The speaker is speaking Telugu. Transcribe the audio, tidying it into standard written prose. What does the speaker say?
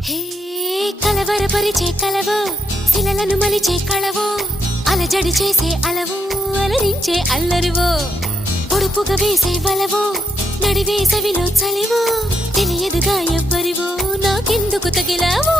హే కలవరపరిచే కలవో శిలలను మలిచే కళవో అలజడి చేసే అలవో అలరించే అల్లరివో పొడుపుగా వేసే వలవో నడివేసవిలో చలివో తెలియదుగా ఎవ్వరివో నాకెందుకు తగిలావో